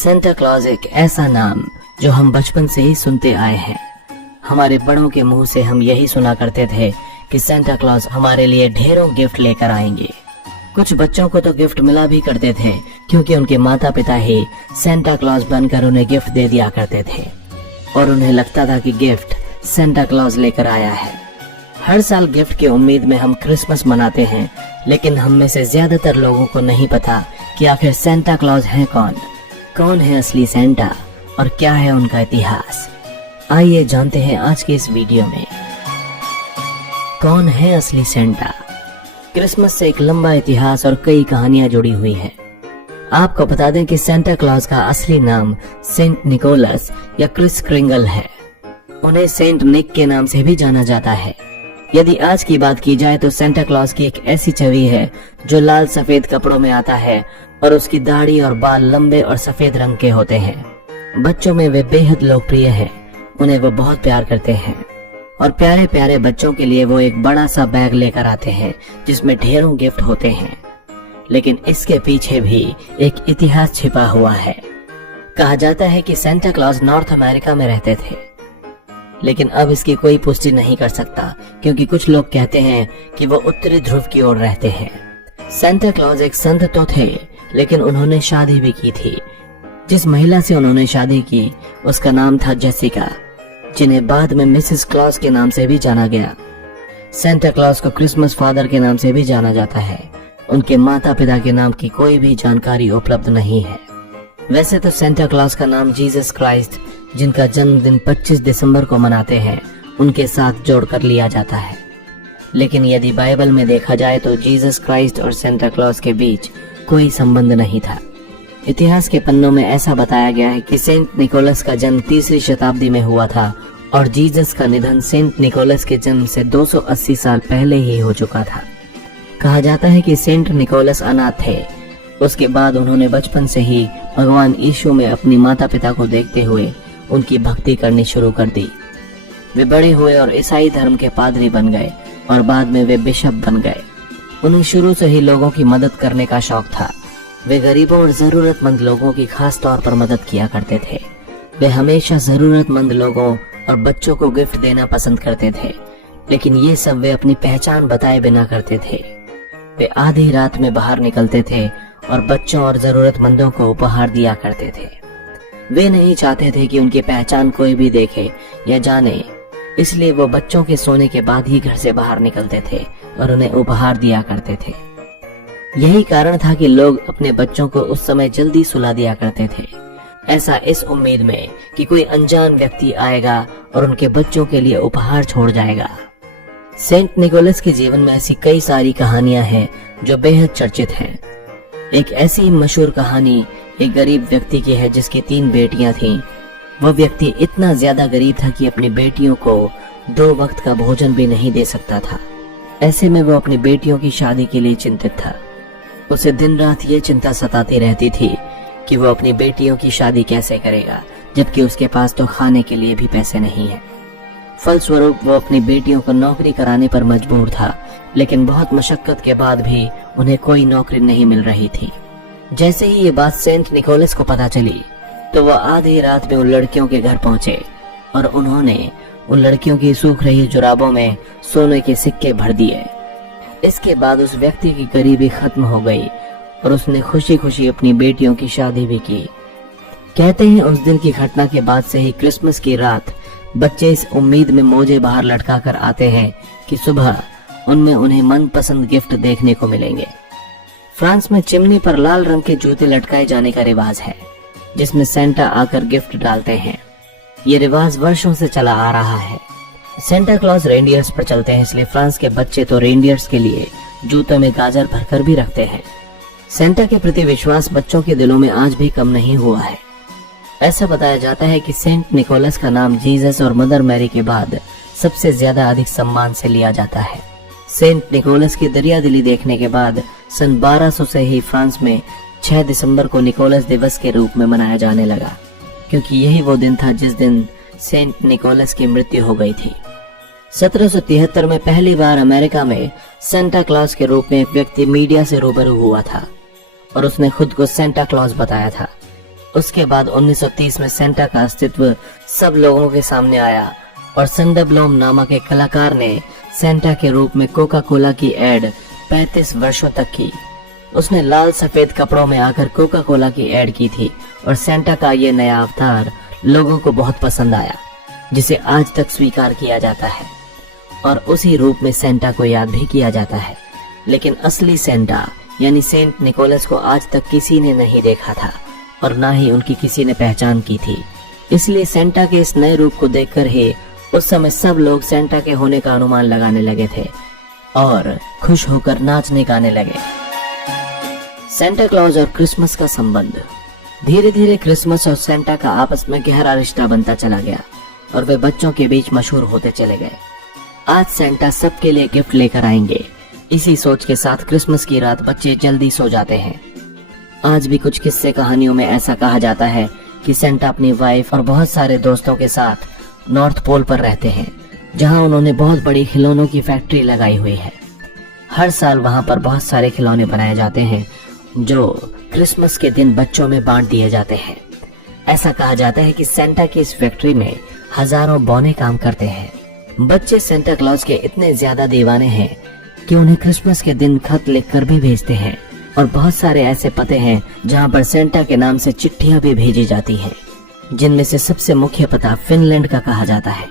Santa Claus एक ऐसा नाम जो हम बचपन से ही सुनते आए हैं। हमारे बड़ों के मुंह से हम यही सुना करते थे कि सेंटा क्लॉज हमारे लिए ढेरों गिफ्ट लेकर आएंगे। कुछ बच्चों को तो गिफ्ट मिला भी करते थे क्योंकि उनके माता पिता ही सेंटा क्लॉज बनकर उन्हें गिफ्ट दे दिया करते थे और उन्हें लगता था कि गिफ्ट सेंटा क्लॉज लेकर आया है। हर साल गिफ्ट की उम्मीद में हम क्रिसमस मनाते हैं, लेकिन हम में से ज्यादातर लोगों को नहीं पता कि आखिर सेंटा क्लॉज है कौन है असली सेंटा और क्या है उनका इतिहास। आइए जानते हैं आज के इस वीडियो में कौन है असली सेंटा। क्रिसमस से एक लंबा इतिहास और कई कहानियां जुड़ी हुई हैं। आपको बता दें कि सेंटा क्लॉज का असली नाम सेंट निकोलस या क्रिस क्रिंगल है। उन्हें सेंट निक के नाम से भी जाना जाता है। यदि आज की बात की जाए तो सेंटा क्लॉज की एक ऐसी छवि है जो लाल सफेद कपड़ों में आता है और उसकी दाढ़ी और बाल लंबे और सफेद रंग के होते हैं। बच्चों में वे बेहद लोकप्रिय हैं, उन्हें वो बहुत प्यार करते हैं और प्यारे प्यारे बच्चों के लिए वो एक बड़ा सा बैग लेकर आते हैं जिसमें ढेरों गिफ्ट होते हैं। लेकिन इसके पीछे भी एक इतिहास छिपा हुआ है। कहा जाता है कि सेंटा क्लॉज नॉर्थ अमेरिका में रहते थे, लेकिन अब इसकी कोई पुष्टि नहीं कर सकता क्योंकि कुछ लोग कहते हैं कि वो उत्तरी ध्रुव की ओर रहते हैं। सेंटा क्लॉज एक संत तो थे, लेकिन उन्होंने शादी भी की थी। जिस महिला से उन्होंने शादी की उसका नाम था जेसिका, जिन्हें बाद में मिसेस क्लॉज के नाम से भी जाना गया। सेंटा क्लॉज को क्रिसमस फादर के नाम से भी जाना जाता है। उनके माता पिता के नाम की कोई भी जानकारी उपलब्ध नहीं है। वैसे तो सेंटा क्लॉज का नाम जीसस क्राइस्ट, जिनका जन्मदिन 25 दिसंबर को मनाते हैं, उनके साथ जोड़कर लिया जाता है। लेकिन यदि बाइबल में देखा जाए तो जीसस क्राइस्ट और सेंटा क्लॉज के बीच कोई संबंध नहीं था। इतिहास के पन्नों में ऐसा बताया गया है कि सेंट निकोलस का जन्म 3री शताब्दी में हुआ था और जीसस का निधन सेंट निकोलस के जन्म से 280 साल पहले ही हो चुका था। कहा जाता है कि सेंट निकोलस अनाथ थे। उसके बाद उन्होंने बचपन से ही भगवान यीशु में अपनी माता पिता को देखते हुए उनकी भक्ति करनी शुरू कर दी। वे बड़े हुए और ईसाई धर्म के पादरी बन गए और बाद में वे बिशप बन गए। उन्हें शुरू से ही लोगों की मदद करने का शौक था। वे गरीबों और जरूरतमंद लोगों की खास तौर पर मदद किया करते थे। वे हमेशा जरूरतमंद लोगों और बच्चों को गिफ्ट देना पसंद करते थे, लेकिन ये सब वे अपनी पहचान बताए बिना करते थे। वे आधी रात में बाहर निकलते थे और बच्चों और जरूरतमंदों को उपहार दिया करते थे। वे नहीं चाहते थे कि उनकी पहचान कोई भी देखे या जाने, इसलिए वो बच्चों के सोने के बाद ही घर से बाहर निकलते थे और उन्हें उपहार दिया करते थे। यही कारण था कि लोग अपने बच्चों को उस समय जल्दी सुला दिया करते थे, ऐसा इस उम्मीद में कि कोई अनजान व्यक्ति आएगा और उनके बच्चों के लिए उपहार छोड़ जाएगा। सेंट निकोलस के जीवन में ऐसी कई सारी कहानियां हैं जो बेहद चर्चित हैं। एक ऐसी मशहूर कहानी एक गरीब व्यक्ति की है जिसकी 3 बेटियां थीं। वह व्यक्ति इतना ज्यादा गरीब था कि अपनी बेटियों को 2 वक्त का भोजन भी नहीं दे सकता था। ऐसे में वो अपनी बेटियों की शादी के लिए चिंतित था। उसे दिन रात ये चिंता सताती रहती थी कि वो अपनी बेटियों की शादी कैसे करेगा, जबकि उसके पास तो खाने के लिए भी पैसे नहीं है। फलस्वरूप वो अपनी बेटियों को नौकरी कराने पर मजबूर था, लेकिन बहुत मशक्कत के बाद भी उन्हें कोई नौकरी नहीं मिल रही थी। जैसे ही ये बात सेंट निकोलस को पता चली तो वह आधी रात में उन लड़कियों के घर पहुंचे और उन्होंने उन लड़कियों की सूख रही जुराबों में सोने के सिक्के भर दिए। इसके बाद उस व्यक्ति की गरीबी खत्म हो गई और उसने खुशी खुशी अपनी बेटियों की शादी भी की। कहते हैं उस दिन की घटना के बाद से ही क्रिसमस की रात बच्चे इस उम्मीद में मोजे बाहर लटका कर आते हैं कि सुबह उनमें उन्हें मनपसंद गिफ्ट देखने को मिलेंगे। फ्रांस में चिमनी पर लाल रंग के जूते लटकाए जाने का रिवाज है, जिसमें सेंटा आकर गिफ्ट डालते हैं। ये रिवाज वर्षों से चला आ रहा है। सेंटा क्लॉज रेनडियर्स पर चलते हैं, इसलिए फ्रांस के बच्चे तो रेनडियर्स के लिए जूतों में गाजर भरकर भी रखते हैं। सेंटा के प्रति विश्वास बच्चों के दिलों में आज भी कम नहीं हुआ है। ऐसा बताया जाता है कि सेंट निकोलस का नाम जीसस और मदर मैरी के बाद सबसे ज्यादा अधिक सम्मान से लिया जाता है। सेंट निकोलस की दरियादिली देखने के बाद सन 1200 से ही फ्रांस में 6 दिसंबर को निकोलस दिवस के रूप में मनाया जाने लगा, क्योंकि यही वो दिन था जिस दिन सेंट निकोलस की मृत्यु हो गई थी। 1773 में पहली बार अमेरिका में सेंटा क्लॉज के रूप में एक व्यक्ति मीडिया से रूबरू हुआ था और उसने खुद को सेंटा क्लॉज बताया था। उसके बाद 1930 में सेंटा का अस्तित्व सब लोगों के सामने आया और सेंटा ब्लूम नामक एक कलाकार ने सेंटा के रूप में कोका कोला की एड 35 वर्षों तक की। उसने लाल सफेद कपड़ों में आकर कोका कोला की एड की थी और सेंटा का ये नया अवतार लोगों को बहुत पसंद आया, जिसे आज तक स्वीकार किया जाता है और उसी रूप में सेंटा को याद भी किया जाता है। लेकिन असली सेंटा यानी सेंट निकोलस को आज तक किसी ने नहीं देखा था और ना ही उनकी किसी ने पहचान की थी। इसलिए सेंटा के इस नए रूप को देखकर ही उस समय सब लोग सेंटा के होने का अनुमान लगाने लगे थे और खुश होकर नाचने गाने लगे। सेंटा क्लॉज और क्रिसमस का संबंध। धीरे धीरे क्रिसमस और सेंटा का आपस में गहरा रिश्ता बनता चला गया और वे बच्चों के बीच मशहूर होते चले गए। आज सेंटा सबके लिए गिफ्ट लेकर आएंगे, इसी सोच के साथ क्रिसमस की रात बच्चे जल्दी सो जाते हैं। आज भी कुछ किस्से कहानियों में ऐसा कहा जाता है कि सेंटा अपनी वाइफ और बहुत सारे दोस्तों के साथ नॉर्थ पोल पर रहते हैं, जहां उन्होंने बहुत बड़ी खिलौनों की फैक्ट्री लगाई हुई है। हर साल वहां पर बहुत सारे खिलौने बनाए जाते हैं जो क्रिसमस के दिन बच्चों में बांट दिए जाते हैं। ऐसा कहा जाता है कि सेंटा की इस फैक्ट्री में हजारों बौने काम करते हैं। बच्चे सेंटा क्लॉज के इतने ज्यादा दीवाने हैं कि उन्हें क्रिसमस के दिन खत लिखकर भी भेजते हैं और बहुत सारे ऐसे पते हैं जहां पर सेंटा के नाम से चिट्ठियां भी भेजी जाती हैं, जिनमें से सबसे मुख्य पता फिनलैंड का कहा जाता है।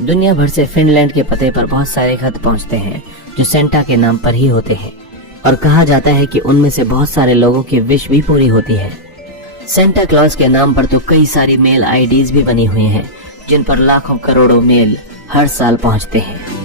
दुनिया भर से फिनलैंड के पते पर बहुत सारे खत पहुंचते हैं जो सेंटा के नाम पर ही होते हैं और कहा जाता है कि उनमें से बहुत सारे लोगों की विश भी पूरी होती है। सेंटा क्लॉज के नाम पर तो कई सारी मेल आईडीज भी बनी हुई हैं, जिन पर लाखों करोड़ों मेल हर साल पहुंचते हैं।